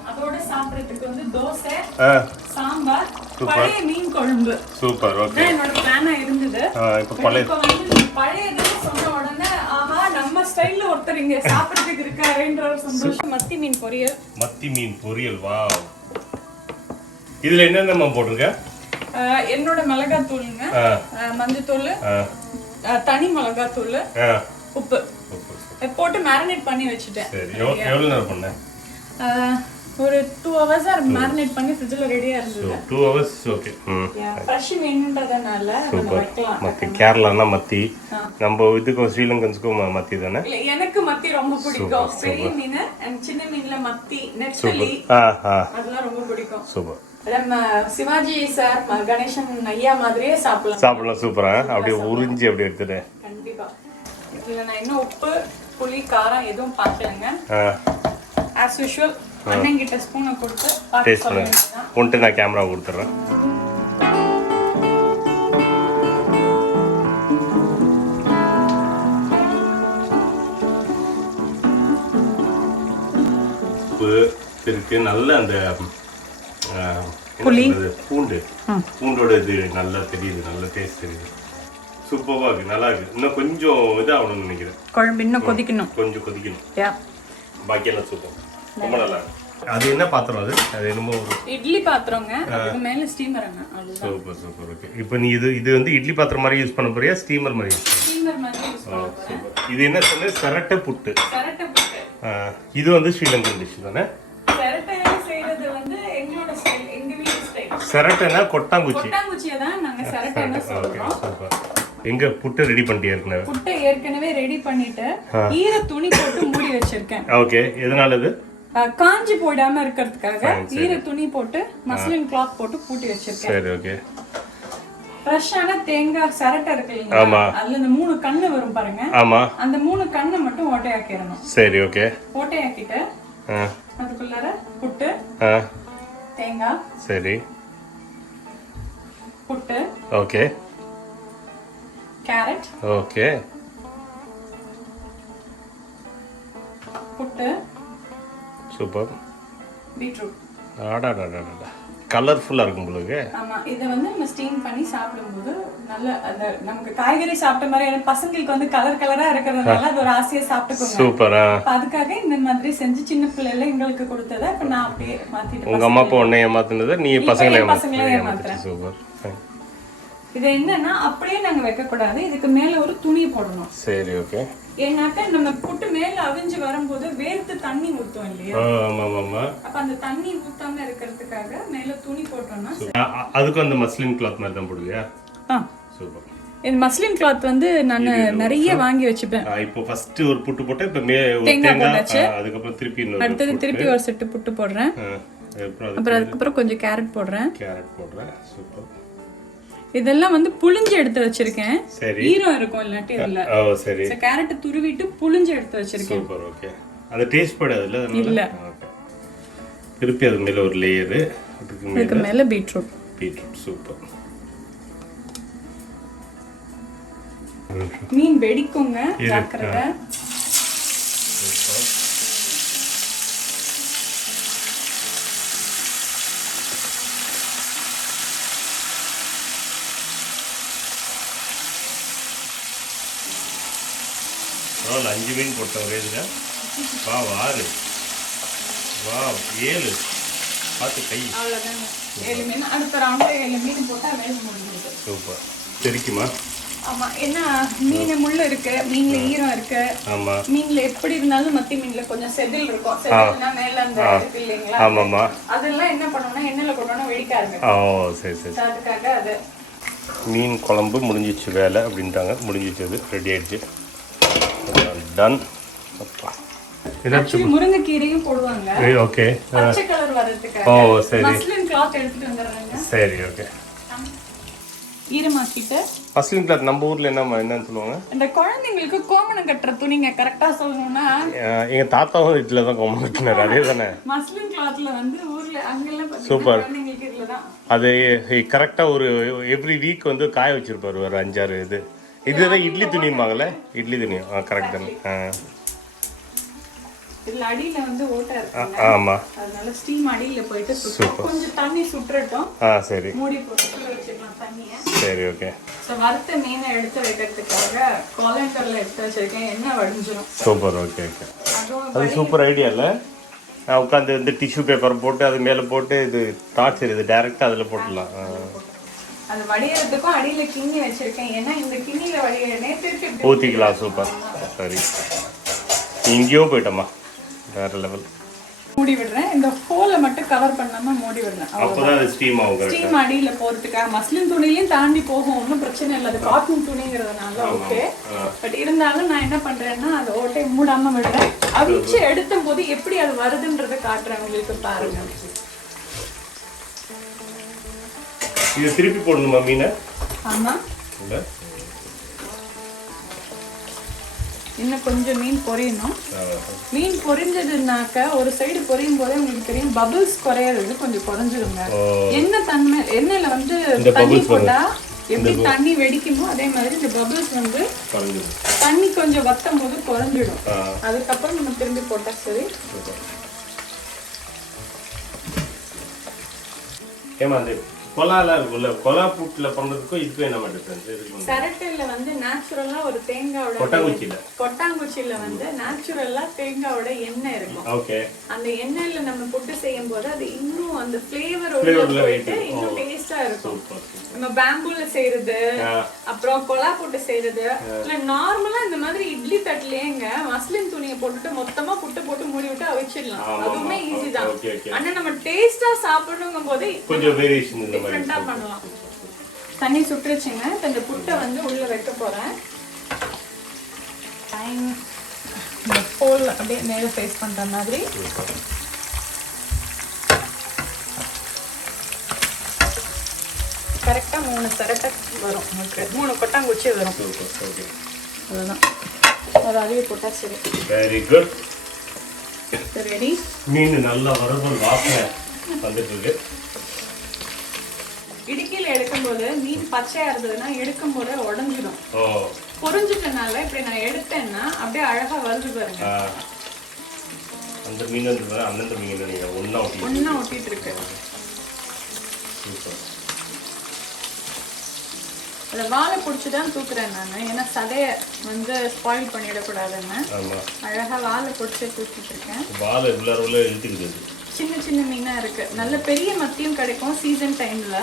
அதோட சாப்பிடுறதுக்கு வந்து தோசை, சாம்பார், பழைய மீன் குழம்பு. சூப்பர். ஓகே, என்னோட பிளானா இருந்தது. இப்போ பழையது சொன்ன உடனே ஆஹா நம்ம ஸ்டைல்ல ஒருத்தர் இங்க சாப்பிடுறதுக்கு இருக்காருன்ற ஒரு சந்தோஷம். மத்தி மீன் பொரியல். வாவ். இதுல என்னென்ன போட்டுருக்க? என்னோட மிளகாத்தூளுங்க, மஞ்சத்தூள், தனி மிளகாத்தூள், உப்பு போட்டு மேரினேட் பண்ணி வச்சுட்டேன். சரி, எவ்வளவு நேரம் பண்ண? ஒரு 2 hours மேரினேட் பண்ணி ஃப்ரிட்ஜ்ல ரெடியா இருந்தது. 2 hours ஓகே. ஃப்ரெஷ் மீன்ன்றதனால நம்ம வைக்கலாம். மத்தி கேரளானா மத்தி, நம்ம இதுக்கும் ஸ்ரீலங்கன்ஸ்க்கும் மத்தி தானே. இல்ல, எனக்கு மத்தி ரொம்ப பிடிக்கும். பெரிய மீன் and சின்ன மீன்ல மத்தி, நெத்தலி அதெல்லாம் ரொம்ப பிடிக்கும். சூப்பர். நம்ம சிவாஜி சார் கணேசன் ஐயா மாதிரியே சாப்பிடலாம். சூப்பரா அப்படியே உறிஞ்சி அப்படியே எடுத்துட்டு. கண்டிப்பா. இதுல நான் இன்னும் உப்பு புளி காரம் எதுவும் பார்க்கலங்க. as usual அண்ணன் கிட்ட ஸ்பூனை கொடுத்து டேஸ்ட் பண்ணு. உன்ட்டு நான் கேமரா கொடுத்துட்றேன். உப்பு இருக்கு, நல்ல அந்த பூண்டோட இது நல்லா தெரியுது, நல்ல டேஸ்ட் தெரியுது. சூப்பராக இருக்கு, நல்லா இருக்கு. இன்னும் கொஞ்சம் இதாகணும்னு நினைக்கிறேன். குழம்பு இன்னும் கொதிக்கணும், கொஞ்சம் கொதிக்கணும். பாக்கியெல்லாம் சூப்பர், ரொம்ப நல்லா இருக்கு. அது என்ன பாத்திரம்? அது என்னமோ இட்லி பாத்திரங்க, அதுக்கு மேல ஸ்டீமர்ங்க. Super super. ஓகே, இப்போ நீ இது வந்து இட்லி பாத்திரம் மாதிரி யூஸ் பண்ண போறியா, ஸ்டீமர் மாதிரி? ஸ்டீமர் மாதிரி யூஸ் பண்ணுவேன். இது என்ன சொன்ன? சரட்டை புட்டு. இது வந்து ஸ்ரீலங்கன் டிஷ் தானே? சரட்டை செய்யறது வந்து எங்களோட ஸ்டைல், எங்க வீட்டு ஸ்டைல். சரட்டைனா கொட்டாங்குச்சி. கொட்டாங்குச்சியை தான் நாங்க சரட்டைன்னு சொல்றோம். சூப்பர். எங்க புட்டு ரெடி பண்ணிட்டே இருக்கேன். புட்டை ஏற்கனவே ரெடி பண்ணிட்டு ஈர துணி போட்டு மூடி வச்சிருக்கேன். ஓகே, எதனால இது? காஞ்சி போடாம இருக்கிறதுக்காக ஈர துணி போட்டு மஸ்லின் கிளாத் போட்டு பூட்டி வச்சிருக்கேன். சரி, ஓகே. ஃப்ரெஷ்ஷான தேங்காய் சரட்டை இருக்கு இல்லையா, அதுல இந்த 3 கண்ணு வரும் பாருங்க. ஆமா, அந்த 3 கண்ணை மட்டும் ஓட்டையாக்கிடணும். சரி, ஓகே. ஓட்டையாக்கிட்டு அதுக்குள்ளார புட்டு, தேங்காய், சரி, புட்டு, ஓகே, கேரட், ஓகே, புட்டு, சூப்பர், பீட்ரூட். ஆடாடாடாடா, கலர்ஃபுல்லா இருக்கும் உங்களுக்கு. ஆமா, இத வந்து நம்ம ஸ்டீம் பண்ணி சாப்பிடும்போது நல்ல அந்த நமக்கு காய்கறி சாப்பிட்ட மாதிரி பசங்களுக்கு வந்து கலர் கலரா இருக்கிறதுனால அது ஒரு ஆசையா சாப்பிட்டுக்கோங்க. சூப்பரா. அதுக்காக இந்த மாதிரி செஞ்சு சின்ன பிள்ளைல எங்களுக்கு கொடுத்ததை இப்ப நான் அப்படியே மாத்திட்டு. உங்க அம்மா அப்பா உன்னை ஏமாத்துனது, நீ பசங்களை ஏமாத்துறேன். சூப்பர். இது என்னன்னா அப்படியே நாங்க வைக்க கூடாது, இதுக்கு மேல ஒரு துணி போடணும். சரி, ஓகே. ஏன்னாக்க நம்ம புட்டு மேல அவிஞ்சு வரும்போது வேர்த்து தண்ணி ஊத்தும் இல்லையா? ஆமா ஆமா. அப்ப அந்த தண்ணி ஊத்தாம இருக்கிறதுக்காக மேல துணி போட்டோம்னா அதுக்கு அந்த மஸ்லின் கிளாத் மாதிரி தான் போடுவியா? சூப்பர். இந்த மஸ்லின் கிளாத் வந்து நான் நிறைய வாங்கி வச்சுப்பேன். இப்போ ஃபர்ஸ்ட் ஒரு புட்டு போட்டு இப்ப தேங்காய் போட்டாச்சு, அதுக்கப்புறம் திருப்பி அடுத்தது திருப்பி ஒரு செட்டு புட்டு போடுறேன், அப்புறம் அதுக்கப்புறம் கொஞ்சம் கேரட் போடுறேன். சூப்பர். இதெல்லாம் வந்து புளிஞ்சு எடுத்து வச்சிருக்கேன். ஈரம் இருக்கும் இல்லாட்டி இதுல. சரி. கேரட் துருவிட்டு புளிஞ்சு எடுத்து வச்சிருக்கேன். Super, okay. அது டேஸ்ட் படாதுல? இல்ல. திருப்பி அது மேல ஒரு லேயர், அதுக்கு மேல பீட்ரூட். சூப்பர். மீன் வெடிக்குங்க, ஜாக்கிரதை. பரவாயில்ல, 5 மீன் போட்டேன் ஒரே இதில். வா 6, வா 7, பார்த்து கை. அவ்வளோதாங்க, 7 மீன். அடுத்த ரவுண்டில் 7 மீன் போட்டால் வேலை முடிஞ்சிருக்கு. சூப்பர். தெரிக்குமா? ஆமா, ஏன்னா மீன் முள்ளு இருக்கு, மீன்ல ஈரம் இருக்கு. ஆமா, மீன்ல எப்படி இருந்தாலும் மத்தி மீன்ல கொஞ்சம் செதில் இருக்கும். செதில்னா மேல அந்த இருக்கு இல்லைங்களா? ஆமாமா. அதெல்லாம் என்ன பண்ணணும்னா எண்ணெயில போட்டோம்னா வெடிக்க ஆரம்பிக்கும். சரி சரி. அதுக்காக அது மீன் குழம்பு முடிஞ்சிச்சு, வேலை அப்படின்ட்டாங்க. முடிஞ்சிச்சு, அது ரெடி ஆயிடுச்சு, டன். அப்பா, ஆக்சுவலி முருங்கைக்கீரையும் போடுவாங்க. ஓகே, பச்சை கலர் வரதுக்காக. சரி. மஸ்லின் கிளாத் எடுத்துட்டு வந்துடுறாங்க. சரி, ஓகே. ஈரமாக்கிட்டு மஸ்லின் கிளாத் நம்ம ஊர்ல என்னன்னு சொல்லுவாங்க? இந்த குழந்தைங்களுக்கு கோமணம் கட்டுற துணிங்க. கரெக்டா சொல்லணும்னா எங்க தாத்தாவும் இதுல தான் கோமணம் கட்டினாரு, அதே தானே? மஸ்லின் கிளாத்ல வந்து ஊர்ல அங்கெல்லாம் சூப்பர். குழந்தைங்களுக்கு இதுலதான் அது கரெக்டா ஒரு எவ்ரி வீக் வந்து காய வச்சிருப்பாரு ஒரு 5-6 இதுதான் இட்லி துணிம்பாங்கல்ல, இட்லி துணி. கரெக்ட் தானே? இதுல அடியில வந்து ஓட்டை இருக்கு. ஆமா, அதனால ஸ்டீம் அடியில போயிட்டு கொஞ்சம் தண்ணி சுற்றட்டும். சரி, மூடி போட்டு வச்சிடலாம் தண்ணிய. சரி, ஓகே. சோ வறுத்த மீனை எடுத்து வைக்கிறதுக்காக காலண்டர்ல எடுத்து வச்சிருக்கேன், எண்ணெய் வடிஞ்சிரும். Super, okay okay. அது சூப்பர் ஐடியா இல்ல? நான் உட்காந்து இந்த டிஷ்யூ பேப்பர் போட்டு அது மேல போட்டு இது டார்ச்சர், இது டைரக்டா அதுல போட்டுடலாம். அது வடியறதுக்கும் அடியில கிண்ணி வச்சிருக்கேன், ஏன்னா இந்த கிண்ணில வடியறனே திருப்பி ஊத்திக்கலாம். சூப்பர், சரி. இங்கேயோ போயிட்டோமா, வேற லெவல். மூடி விடுறேன். இந்த ஹோலை மட்டும் கவர் பண்ணாம மூடி விடுறேன். அப்பதான் அது ஸ்டீம் ஆகும். ஸ்டீம் அடியில போறதுக்காக மஸ்லின் துணிலையும் தாண்டி போகும், ஒன்றும் பிரச்சனை இல்லை. அது காட்டன் துணிங்கிறதுனால ஓகே. பட் இருந்தாலும் நான் என்ன பண்றேன்னா அது ஓட்டை மூடாம விடுறேன். அவிச்சு எடுத்த போது எப்படி அது வருதுன்றதை காட்டுறேன் உங்களுக்கு, பாருங்க. இது திருப்பி போடணுமா மீனை? ஆமா, இன்னும் கொஞ்சம் மீன் பொரியணும். மீன் பொரிஞ்சதுனாக்க ஒரு சைடு பொரியும் போதே உங்களுக்கு தெரியும் பபிள்ஸ் குறையிறது கொஞ்சம் குறைஞ்சிருங்க. எண்ணெய் தன்மை, எண்ணெயில வந்து தண்ணி போட்டா எப்படி தண்ணி வெடிக்குமோ அதே மாதிரி இந்த பபிள்ஸ் வந்து தண்ணி கொஞ்சம் வத்தும் போது குறைஞ்சிடும். அதுக்கப்புறம் நம்ம திரும்பி போட்டா சரி. ஏமா அந்த கொலாலாம் இருக்குல்ல, கொலா பூட்டில் பண்ணுறதுக்கும் இதுக்கும் என்ன டிஃபரன்ஸ் இருக்கு? சரட்டையில வந்து நேச்சுரலா ஒரு தேங்காயோட, கொட்டாங்குச்சியில வந்து நேச்சுரலா தேங்காயோட எண்ணெய் இருக்கும். ஓகே. அந்த எண்ணெயில நம்ம புட்டு செய்யும் போது அது இன்னும் அந்த ஃப்ளேவர் உள்ள போயிட்டு இன்னும் டேஸ்டா இருக்கும். நம்ம பேம்பூல செய்யறது, அப்புறம் கொலா புட்டு செய்யறது இல்ல நார்மலா இந்த மாதிரி இட்லி தட்டுலயேங்க மஸ்லின் துணியை போட்டுட்டு மொத்தமா புட்டு போட்டு மூடி விட்டு அவிச்சிடலாம். அதுவுமே ஈஸி தான். ஆனா நம்ம டேஸ்டா சாப்பிடணுங்கும் போது கொஞ்சம் வேரியேஷன் டிஃபரெண்டா பண்ணலாம். தண்ணி சுட்டுருச்சுங்க. இப்போ இந்த புட்டை வந்து உள்ள வைக்க போறேன். டைம் இந்த ஹோல் அப்படியே மேலே ஃபேஸ் பண்ற மாதிரி. கரெக்டா 3 சரட்டை வரும், 3 கொட்டாங்குச்சி வரும். அதுதான் ஒரு அழிவு போட்டா சரி. Very good. ரெடி. மீன் நல்லா வரதும் வாசனை வந்துட்டு இருக்கு. இடுக்கில எடுக்கும்போது மீன் பச்சையா இருந்ததுன்னா எடுக்கும் போது உடஞ்சிடும். பொரிஞ்சிட்டனால இப்படி நான் எடுத்தேன்னா அப்படியே அழகா வருது பாருங்க. அந்த மீன் அந்த மீன் நீங்க ஒண்ணா ஒட்டிட்டு இருக்கு. அதை வாழை பிடிச்சிதான் தூக்குறேன் நான், ஏன்னா சதையை வந்து ஸ்பாயில் பண்ணிடக்கூடாதுன்னு. அழகா வாழை பிடிச்சி தூக்கிட்டு இருக்கேன். வாழை இழுத்துக்குது. சின்ன சின்ன மீனா இருக்கு. நல்ல பெரிய மத்தியும் கிடைக்கும் சீசன் டைம்ல.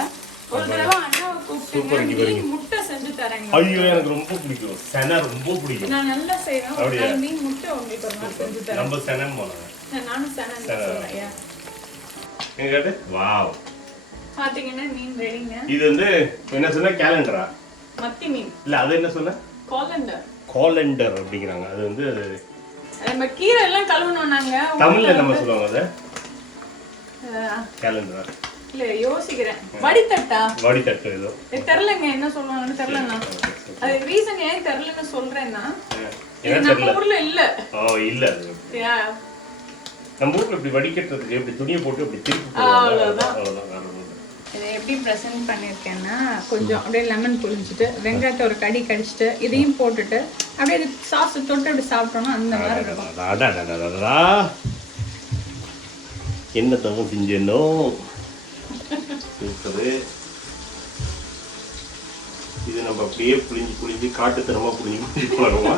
ஒரு தடவை அண்ணாவை கூப்பிட்டு முட்டை செஞ்சு தரேன். ஐயோ எனக்கு ரொம்ப பிடிக்கும். செனா ரொம்ப பிடிக்கும். நான் நல்லா செய்வேன். மீன் முட்டை உங்களுக்கு ஒரு நாள் செஞ்சு தரேன். நம்ம செனன் போனோம். நானும் செனன் சொல்றேன். எங்க கேட்டு வாவ். பாத்தீங்கன்னா மீன் ரெடிங்க. இது வந்து என்ன சொன்னா கேலண்டரா? மத்தி மீன் இல்ல, அது என்ன சொன்ன? கோலண்டர் அப்படிங்கறாங்க. அது வந்து நம்ம கீரை எல்லாம் கழுவணும் நாங்க. தமிழ்ல நம்ம சொல்லுவாங்க அது கேலண்டர். இல்ல யோசிக்கிறேன். வடித்தட்டு ஏதோ தெரியலங்க, என்ன சொல்லுவாங்கன்னு தெரியலண்ணா. அது ரீசன் ஏன் தெரியலன்னு சொல்றேன்னா நம்ம ஊர்ல இல்ல. இல்ல நம்ம ஊர்ல இப்படி வடிக்கட்டுறதுக்கு இப்படி துணியை போட்டு இப்படி திருப்பி அவ்வளவுதான். இதை எப்படி ப்ரெசென்ட் பண்ணியிருக்கேன்னா கொஞ்சம் அப்படியே லெமன் புழிஞ்சிட்டு வெங்காயத்தை ஒரு கடி கடிச்சிட்டு இதையும் போட்டுட்டு அப்படியே இது சாஸ் தொட்டு அப்படி சாப்பிட்டோம்னா அந்த மாதிரி இருக்கும். என்ன தவிர செஞ்சோ இது நம்ம அப்படியே புளிஞ்சு காட்டுத்தனமா புளிஞ்சு போகலாமா?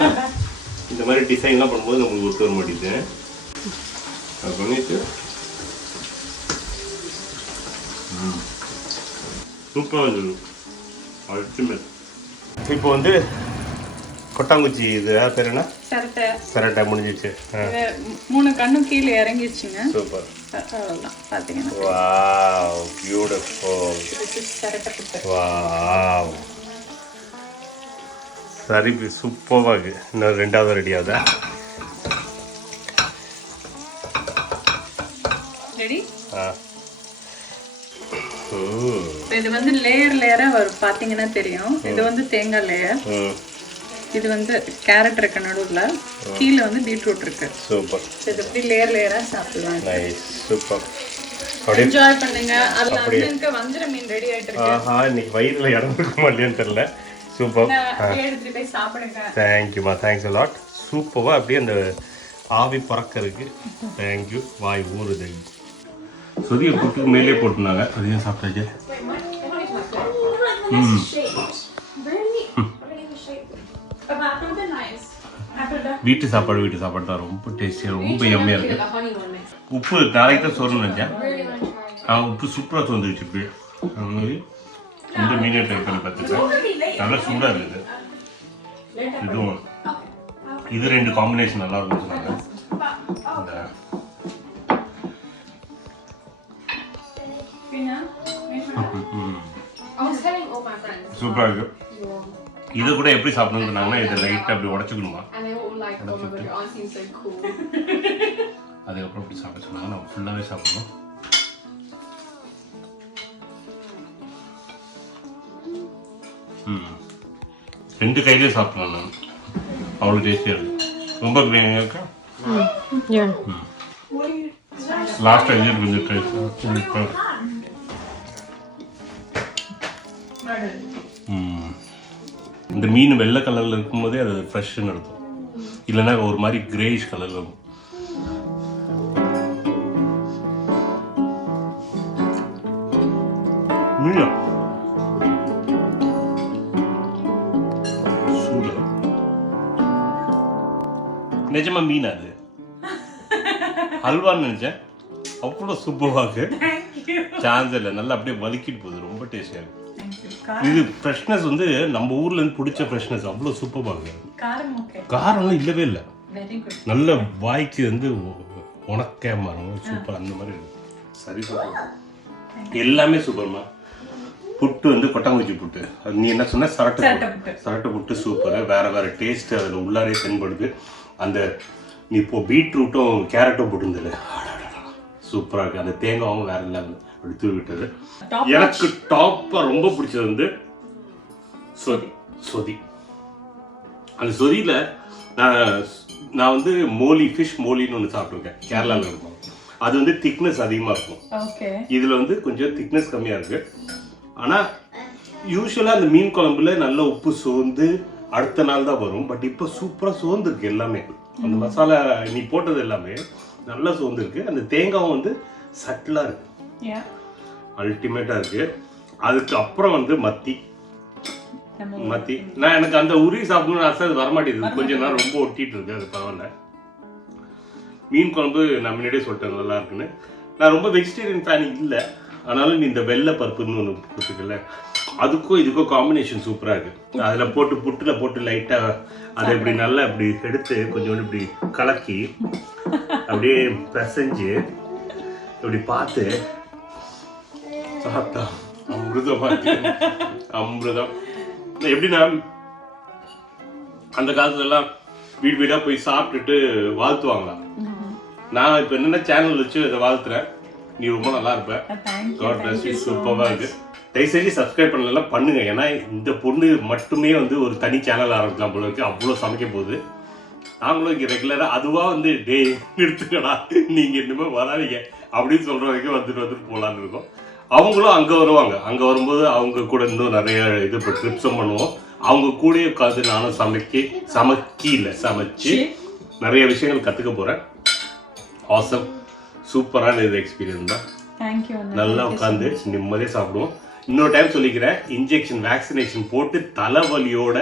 இந்த மாதிரி டிசைன்லாம் பண்ணும்போது நமக்கு ஒத்து வர மாட்டேங்குது. அது பண்ணிட்டு சூப்பராக இருந்தது. அல்டிமேட். இப்போ வந்து கொட்டாங்குச்சி இது பேர் என்ன? சரட்டை முடிஞ்சிச்சு. 3 கண்ணும் கீழே இறங்கிடுச்சுங்க. சூப்பர். அவ்வளோதான் பார்த்தீங்கன்னா. Wow beautiful. சரட்டை புட்டு. வாவ் சரி சூப்பராக இருக்குது. இன்னும் 2வது ரெடி ஆகுதா? ரெடி. இது வந்து லேயரா வரும், பாத்தீங்கன்னா தெரியும். இது வந்து தேங்காய் லேயர், இது வந்து கேரட் இருக்கு நடுவுல, கீழே வந்து பீட்ரூட் இருக்கு. சூப்பர். இது இப்படி லேயரா சாப்பிடலாம். நைஸ். சூப்பர். என்ஜாய் பண்ணுங்க. அதுல அண்ணனுக்கு வஞ்சர மீன் ரெடி ஆயிட்டு இருக்கு. இன்னைக்கு வயிறுல இடம் இருக்குமா இல்லையான்னு தெரியல. சூப்பர். எடுத்துட்டு போய் சாப்பிடுங்க. தேங்க்யூமா, தேங்க்ஸ் a lot. சூப்பரா அப்படியே அந்த ஆவி பறக்க இருக்கு. தேங்க்யூ. வாய் ஊறுது. சொதிய புட்டு மேலே போட்டுனாங்க, அதையும் சாப்பிட்டாச்சு. வீட்டு சாப்பாடு தான் ரொம்ப டேஸ்டியாக, ரொம்ப எம்மையாக இருக்குது. உப்பு நாளைக்கு தான் சொல்லணும்னு நினச்சேன். உப்பு சூப்பராக தோந்துருச்சு. இப்படி அது மாதிரி இந்த மீனே ட்ரை பண்ணி பார்த்துருக்கேன். நல்லா சூடாக இருக்குது. இதுவும் இது 2 காம்பினேஷன் நல்லா இருக்குன்னு சொன்னாங்க. இந்த பின்னா I was telling all my friends. சூப்பராக இருக்கு. Your, இதை கூட எப்படி சாப்பிடணும்னாங்கன்னா இதை லைட்டாக அப்படி உடச்சிக்கணுமா, and they were all like, oh my god, your aunt seems so cool. அதுக்கப்புறம் அப்படி சாப்பிட சொன்னாங்க. நம்ம ஃபுல்லாகவே சாப்பிடணும். ரெண்டு கையிலே சாப்பிடலாம் நான், அவ்வளோ டேஸ்டியாக இருக்கு. ரொம்ப பிரியாணி இருக்கா? Yeah. லாஸ்ட்டாக இது கொஞ்சம் டேஸ்ட். இந்த மீன் வெள்ளை கலரில் இருக்கும்போதே அது ஃப்ரெஷ்ஷுன்னு இருக்கும், இல்லைன்னா ஒரு மாதிரி கிரேயிஷ் கலரில் இருக்கும். மீனா சூடு நிஜமா மீனா அது ஹல்வான்னு நினைச்சேன். அவ்வளோ சூப்பராக இருக்கு. சான்ஸ் இல்லை, நல்லா அப்படியே வலிக்கிட்டு போகுது. ரொம்ப டேஸ்டியாக இருக்கு. இது ஃப்ரெஷ்னஸ் வந்து நம்ம ஊர்ல இருந்து பிடிச்ச ஃப்ரெஷ்னஸ். அவ்வளோ சூப்பராக இருக்கு. காரம்லாம் இல்லவே இல்லை. நல்ல வாய்க்கு வந்து உனக்கே மாறும். சூப்பர், அந்த மாதிரி இருக்கு. சரி, சூப்பர். எல்லாமே சூப்பர்மா. புட்டு வந்து கொட்டாங்குச்சி புட்டு, அது நீ என்ன சொன்ன, சரட்டை புட்டு சூப்பர். வேற வேற டேஸ்ட் அதில் உள்ளாரே தென்படுது. அந்த நீ இப்போ பீட்ரூட்டும் கேரட்டும் போட்டுருந்தது சூப்பராக இருக்கு. அந்த தேங்காவும் வேற லெவல் அப்படி தூவி விட்டது. எனக்கு டாப்பா ரொம்ப பிடிச்சது வந்து சொதி. அந்த சொதியில நான் வந்து மோலி, ஃபிஷ் மோலின்னு ஒன்று சாப்பிட்ருக்கேன், கேரளாவில் இருக்கும். அது வந்து திக்னஸ் அதிகமாக இருக்கும். இதில் வந்து கொஞ்சம் திக்னஸ் கம்மியாக இருக்கு. ஆனால் யூஸ்வலாக அந்த மீன் குழம்புல நல்ல உப்பு சோர்ந்து அடுத்த நாள் தான் வரும். பட் இப்போ சூப்பராக சோர்ந்துருக்கு எல்லாமே. அந்த மசாலா நீ போட்டது எல்லாமே நல்லா சோர்ந்துருக்கு. அந்த தேங்காவும் வந்து சட்டிலாக இருக்கு, அல்டிமேட்டாக இருக்கு. அதுக்கு அப்புறம் வந்து மத்தி. நான் எனக்கு அந்த உரி சாப்பிடணும்னு ஆசை, அது வரமாட்டேங்குது. கொஞ்ச நேரம் ரொம்ப ஒட்டிட்டு இருக்கு. அது பரவாயில்ல. மீன் குழம்பு நான் முன்னாடியே சொல்லிட்டேன் நல்லா இருக்குன்னு. நான் ரொம்ப வெஜிடேரியன் ஃபேன் இல்லை, ஆனாலும் நீ இந்த வெள்ளை பருப்புன்னு ஒன்று கொடுத்துக்கல, அதுக்கும் இதுக்கும் காம்பினேஷன் சூப்பராக இருக்கு. அதில் போட்டு புட்டில் போட்டு லைட்டாக அதை இப்படி நல்லா இப்படி எடுத்து கொஞ்சோண்டு இப்படி கலக்கி அப்படியே பிசைஞ்சு இப்படி பார்த்து சாப்பிட்டா அமிர்தம். எப்படின்னா அந்த காலத்துலலாம் வீடு வீடாக போய் சாப்பிட்டுட்டு வாழ்த்துவாங்களாம். நான் இப்போ என்னென்ன சேனல் வச்சு அதை வாழ்த்துறேன். நீ ரொம்ப நல்லா இருப்ப. God bless you. சூப்பராக இருக்கு. தயவுசெய்து சப்ஸ்கிரைப் பண்ணலாம், பண்ணுங்க. ஏன்னா இந்த பொண்ணு மட்டுமே வந்து ஒரு தனி சேனல் ஆரம்பிக்கலாம் போல இருக்கு. அவ்வளோ சமைக்க போகுது. நாங்களும் இங்கே ரெகுலராக அதுவாக வந்து டே நிறுத்துக்கடா, நீங்கள் இனிமேல் வராதிங்க அப்படின்னு சொல்கிற வரைக்கும் வந்துட்டு போகலான்னு இருக்கோம். அவங்களும் அங்கே வருவாங்க. அங்கே வரும்போது அவங்க கூட இன்னும் நிறைய இது இப்போ ட்ரிப்ஸும் பண்ணுவோம். அவங்க கூட உட்காந்து நானும் சமைச்சு நிறைய விஷயங்கள் கற்றுக்க போகிறேன். ஆசம், சூப்பரான இது எக்ஸ்பீரியன்ஸ் தான். நல்லா உட்காந்து நிம்மதியாக சாப்பிடுவோம். இன்னொரு டைம் சொல்லிக்கிறேன், இன்ஜெக்ஷன் வேக்சினேஷன் போட்டு தலைவலியோட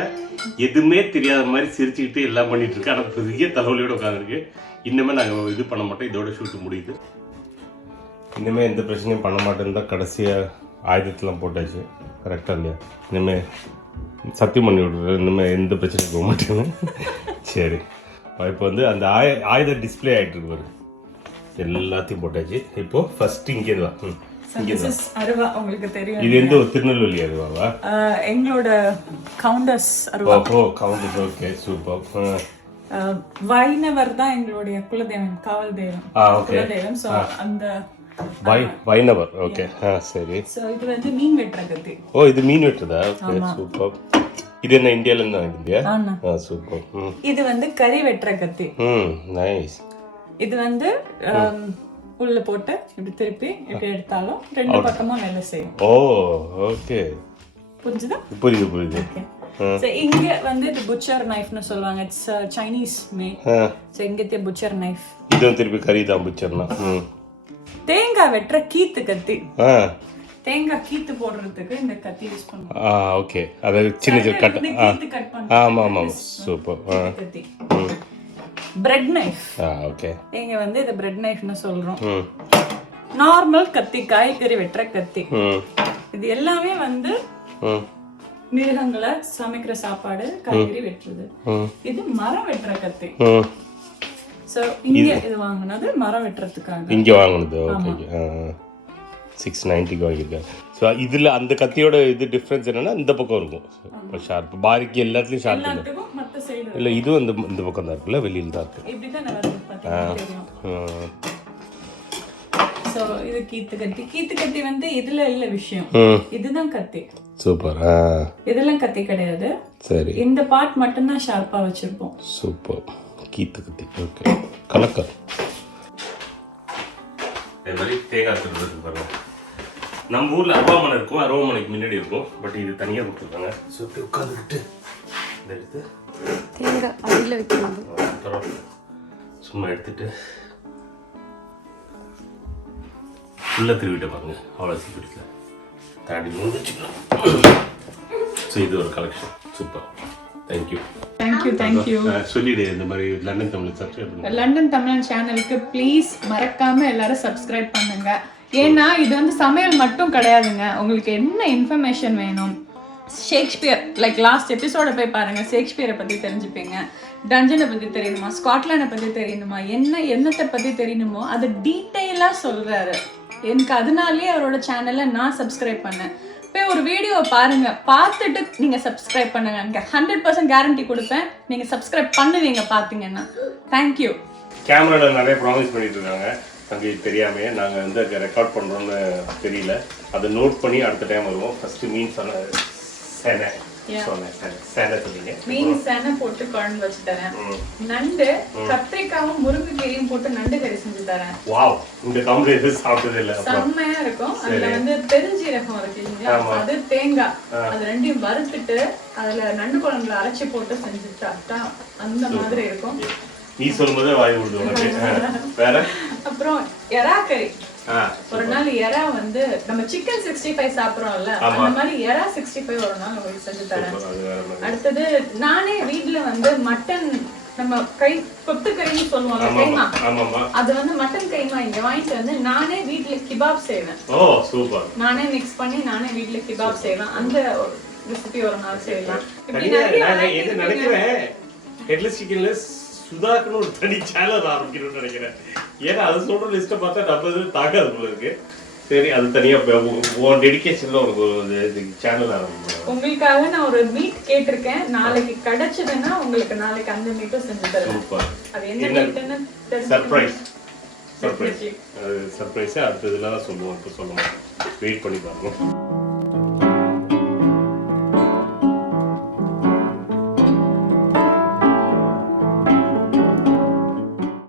எதுவுமே தெரியாத மாதிரி சிரிச்சுக்கிட்டு எல்லாம் பண்ணிட்டு இருக்கேன். ஆனால் பெரிய தலைவலியோட உட்காந்துருக்கு. இன்னுமே நாங்கள் இது பண்ண மாட்டோம். இதோட ஷூட்டு முடியுது. இனிமேல் எந்த பிரச்சனையும் பண்ண மாட்டேன்னு தான் கடைசியாக ஆயுதத்தெலாம் போட்டாச்சு. கரெக்டாக இல்லையா? இனிமேல் சத்தியம் பண்ணி விட்றது, இனிமேல் எந்த பிரச்சனையும் போக மாட்டேன்னு. சரி, இப்போ வந்து அந்த ஆயுத டிஸ்பிளே ஆகிட்டு இருக்கு பாரு. எல்லாத்தையும் போட்டாச்சு. இப்போ ஃபர்ஸ்ட் இங்கே தான் அருவா. உங்களுக்கு தெரியும் இது எந்த திருநெல்வேலி அருவாவா? எங்களோட கவுண்டர்ஸ் அருவா. ஓ, கவுண்டர்ஸ். Okay, super. வைணவர் தான் எங்களுடைய குலதெய்வம், காவல் தெய்வம், குலதெய்வம். சோ அந்த வைணவர். ஓகே, சரி. சோ இது வந்து மீன் வெட்டுற கத்தி. ஓ, இது மீன் வெட்டுறதா? Okay, super. இது என்ன இந்தியால இருந்து வாங்கிட்டியா? சூப்பர். இது வந்து கறி வெட்டுற கத்தி. நைஸ். இது வந்து உள்ள போட்டு இப்படி திருப்பி இப்படி எடுத்தாலும் ரெண்டு பக்கமும் வேலை செய்யும். ஓ, ஓகே, புரிஞ்சுதா? புரியுது. சோ இங்க வந்து இது புச்சர் நைஃப்னு சொல்லுவாங்க. It's Chinese made. சோ இங்கத்தே புச்சர் நைஃப். இது திருப்பி கறி தான் புச்சர்னா. தேங்காய் வெட்டுற கீத்து கத்தி. தேங்காய் கீத்து போடுறதுக்கு இந்த கத்தி யூஸ் பண்ணுவோம். ஓகே, அது சின்ன சின்ன கட். ஆமா ஆமா, சூப்பர். கத்தி. Bread knife. ஓகே, இங்க வந்து இது பிரெட் நைஃப்னு சொல்றோம். நார்மல் கத்தி, காய்கறி வெட்டுற கத்தி. இது எல்லாமே வந்து மிருகங்களை சமைக்கிற சாப்பாடு, காய்கறி வெட்டுறது. இது மரம் வெட்டுற கத்தி. சோ இங்க இது வாங்குனது மரம் வெட்டுறதுக்காக. இங்க வாங்குனது. ஓகே. 690க்கு வாங்கியிருக்கேன். ஸோ இதில் அந்த கத்தியோட இது டிஃப்ரென்ஸ் என்னென்னா இந்த பக்கம் இருக்கும் இப்போ ஷார்ப். பாரிக்கு எல்லாத்துலேயும் ஷார்ப் இல்லை. எல்லாத்துக்கும் மத்த சைடு இல்லை இதுவும் இந்த பக்கம் தான் இருக்குல்ல, வெளியில் தான் இருக்குது. இப்படி தான் வருது பார்த்தீங்கன்னா தெரியும். ஸோ இது கீத்து கத்தி வந்து இதுல இல்ல விஷயம், இதுதான் கத்தி. சூப்பர். இதெல்லாம் கத்தி கிடையாது. சரி, இந்த பார்ட் மட்டும் தான் ஷார்ப்பா வச்சிருப்போம். சூப்பர். கீத்து கத்தி. ஓகே, கலக்கர். அதே மாதிரி தேங்காய் திருடுறது பாருங்க. நம்ம ஊரில் அருவாமனை இருக்கும், அருவாமனைக்கு முன்னாடி இருக்கும். பட் இது தனியாக கொடுத்துருக்காங்க. ஸோ இப்படி உட்காந்துக்கிட்டு இந்த எடுத்து தேங்காய் அடியில் வைக்கிறது. சும்மா எடுத்துட்டு ஃபுல்லாக திருவிட்ட பாருங்க. அவ்வளோ சீக்கிரத்தில் தாடி வந்து வச்சுக்கலாம். ஸோ இது ஒரு கலெக்ஷன். சூப்பர். தேங்க்யூ. சொல்லிடு இந்த மாதிரி லண்டன் தமிழ் சப்ஸ்கிரைப் பண்ணுங்க. லண்டன் தமிழன் சேனலுக்கு ப்ளீஸ் மறக்காம எல்லாரும் சப்ஸ்கிரைப் பண்ணுங்க. ஏன்னா இது வந்து சமையல் மட்டும் கிடையாதுங்க. உங்களுக்கு என்ன இன்ஃபர்மேஷன் வேணும், ஷேக்ஸ்பியர் லைக் லாஸ்ட் எபிசோட போய் பாருங்க, ஷேக்ஸ்பியரை பற்றி தெரிஞ்சுப்பீங்க. டஞ்சனை பற்றி தெரியணுமா, ஸ்காட்லாண்டை பற்றி தெரியணுமா, என்னத்தை பற்றி தெரியணுமோ அதை டீட்டெயிலாக சொல்கிறாரு. எனக்கு அதனாலேயே அவரோட சேனலை நான் சப்ஸ்கிரைப் பண்ணேன். போய் ஒரு வீடியோவை பாருங்க, பார்த்துட்டு நீங்கள் சப்ஸ்கிரைப் பண்ணுங்க. எனக்கு 100% கேரண்டி கொடுப்பேன், நீங்கள் சப்ஸ்கிரைப் பண்ணுவீங்க பார்த்தீங்கன்னா. தேங்க்யூ. கேமராவில் நிறைய ப்ராமிஸ் பண்ணிட்டு இருக்காங்க. அங்கே தெரியாமையே நாங்கள் வந்து ரெக்கார்ட் பண்ணுறோன்னு தெரியல. அதை நோட் பண்ணி அடுத்த டைம் வருவோம். ஃபர்ஸ்ட் மீன் சொன்னேன் மீன் சேனை போட்டு குழம்பு வச்சு தரேன். நண்டு கத்திரிக்காவும் முருங்கைக்கீரையும் போட்டு நண்டு கறி செஞ்சு தரேன். வாவ், இந்த காம்பினேஷன் சாப்பிட்டதே இல்ல. செம்மையா இருக்கும். அதுல வந்து பெருஞ்சீரகம் இருக்கு இல்லையா, அது தேங்காய், அது ரெண்டையும் வறுத்துட்டு அதுல நண்டு குழம்புல அரைச்சி போட்டு செஞ்சு சாப்பிட்டா அந்த மாதிரி இருக்கும். நீ சொல்லும்போதே வாய் விடுது உனக்கு. வேற அப்புறம் எறா கறி. ஒரு நாள் எறா வந்து நம்ம சிக்கன் 65 சாப்பிடுறோம்ல, அந்த மாதிரி எறா 65 ஒரு நாள் உங்களுக்கு செஞ்சு தரேன். அடுத்தது நானே வீட்டுல வந்து மட்டன், நம்ம கொத்துக்கறின்னு சொல்லுவாங்க கைமா, அது வந்து மட்டன் கைமா இங்க வாங்கிட்டு வந்து நானே வீட்டுல கிபாப் செய்வேன். ஓ சூப்பர். நானே மிக்ஸ் பண்ணி நானே வீட்டுல கிபாப் செய்வேன். அந்த ரெசிபி ஒரு நாள் செய்யலாம். நினைக்கிறேன் ஹெட்லெஸ் சிக்கன்ல சுதாக்குன்னு ஒரு தனி சேனல் ஆரம்பிக்கணும்னு நினைக்கிறேன். ஏன்னா அது சொல்ற லிஸ்ட்டை பார்த்தா நம்ம இது தாக்காது போல இருக்கு. சரி, அது தனியாக உன் டெடிக்கேஷன்ல உனக்கு ஒரு சேனல் ஆரம்பிக்கணும். உங்களுக்காக நான் ஒரு மீட் கேட்டிருக்கேன். நாளைக்கு கிடைச்சதுன்னா உங்களுக்கு நாளைக்கு அந்த மீட்டும் செஞ்சு தரேன். சூப்பர். அது என்ன மீட்னு சர்ப்ரைஸ். அது சர்ப்ரைஸ் அடுத்த இதெல்லாம் சொல்லுவோம். இப்போ சொல்லுவோம். வெயிட் பண்ணி பாருங்க.